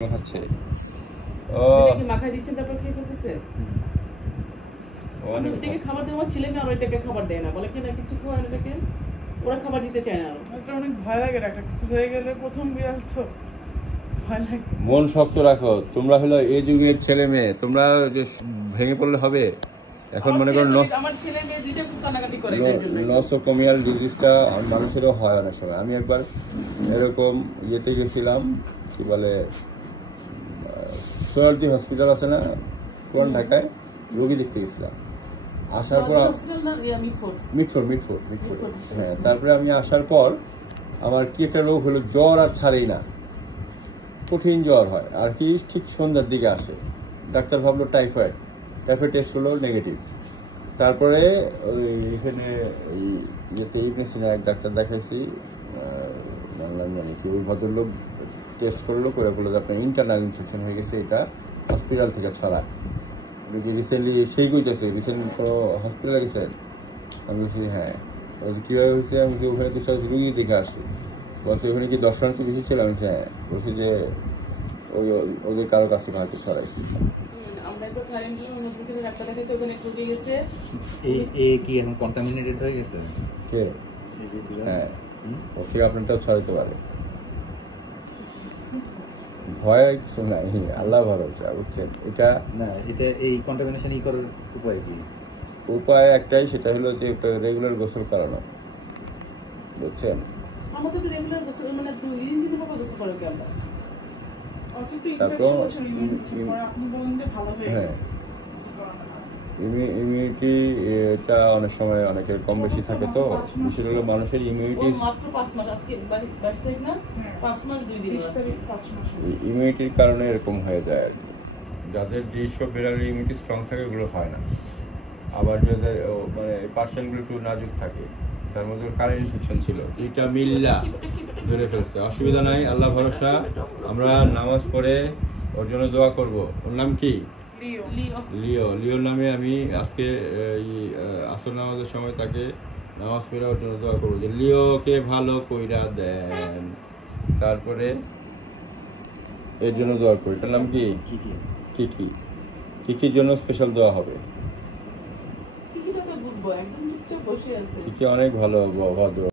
হচ্ছে ও কি মাখাই দিচ্ছেন তারপর খেয়ে ফেলতেছে। অনেক থেকে খাবার দেওয়া ছেলে মেয়ে আর ওইটাকে খাবার দেয় না, বলে কি না কিছু খাওয়ায় না, এটাকে ওরা খাবার দিতে চায় না। এটা অনেক ভয় লাগে, একটা কিছু হয়ে গেলে প্রথম বিড়াল তো ভয় লাগে। মন শক্ত রাখো, তোমরা হলো এই যুগের ছেলে মেয়ে, তোমরা যে ভেঙে পড়লে হবে। এখন মনে করো আমার ছেলে মেয়ে দুইটা খুব কান্নাকাটি করে এটার জন্য। নসোকোমিয়াল ডিজিজটা মানুষেরও হয় অনেক সময়। আমি একবার এরকম ইয়েতে গেছিলাম, কি বলে সোনারদি হসপিটাল আছে না পুরান ঢাকায়, রোগী দেখতে গেছিলাম। আসার পর মিটফোর হ্যাঁ, তারপরে আমি আসার পর আমার কি একটা রোগ হলো, জ্বর আর ছাড়েই না, কঠিন জ্বর হয় আর কি, ঠিক সন্ধ্যার দিকে আসে। ডাক্তার ভাবলো টাইফয়েড টেস্ট হলো নেগেটিভ। তারপরে ওই এখানে ইয়েতে এক ডাক্তার দেখাইছি, বাংলায় জানি কি, ওই ভদ্রলোক টেস্ট করলো, করে বললো যে আপনার ইন্টারনাল ইনফেকশন হয়ে গেছে, এটা হসপিটাল থেকে ছড়া। রিসেন্টলি সেই কইতেছে রিসেন্ট কোনো হসপিটালে গেছেন? আমি বলছি হ্যাঁ। বলছি কীভাবে হয়েছে? আমি বলছি ওখানে তো সব রুগী দেখে আসছি। বলছি ওখানে কি দর্শনার্থী বেশি ছিল? আমি হ্যাঁ। বলছি যে ওই ওদের কারো কাছে হয়তো ছড়াইছি। হ্যাঁ, ওর থেকে আপনারটাও ছড়াইতে পারে। ভয়ের কিছু নাই, আল্লাহ ভরসা, বুঝছেন? এটা না, এটা এই কন্টামিনেশন করার উপায় কি? উপায় একটাই, সেটা হলো যে রেগুলার গোসল করানো, বুঝছেন? আমাদের রেগুলার গোসল মানে 2 দিন দিন পর গোসল করে কি আমরা। আর কিন্তু ইনফেকশন ছিল, আপনি বলেন যে ভালো হয়ে গেছে। ইমিউনিটি এটা অনেক সময় অনেকের কম বেশি থাকে, তো বিশেষ করে মানুষের ইমিউনিটি মাত্র 5 মাস, আজকে 22 তারিখ না, 5 মাস 2 দিন, 5 মাস ইমিউনিটির কারণে এরকম হয়ে যায় আর কি। যাদের যেসব বিড়ালের ইমিউনিটি স্ট্রং থাকে ওগুলো হয় না। আবার যাদের মানে পার্সেন্টগুলো একটু নাজুক থাকে, তার মধ্যে কারেন্ট ইনফেকশন ছিল, এটা মিল্লা ধরে ফেলছে। অসুবিধা নাই, আল্লাহ ভরসা। আমরা নামাজ পড়ে ওর জন্য দোয়া করব। ওর নাম কি? লিওর নামে আমি আজকে আসর নামাজের সময় তাকে নামাজ পড়ে ওর জন্য দোয়া করবো যে লিওকে ভালো কইরা দেন। তারপরে এর জন্য দোয়া করি। এটার নাম কি? কিকির জন্য স্পেশাল দোয়া হবে। কিকি অনেক ভালো ভদ্র।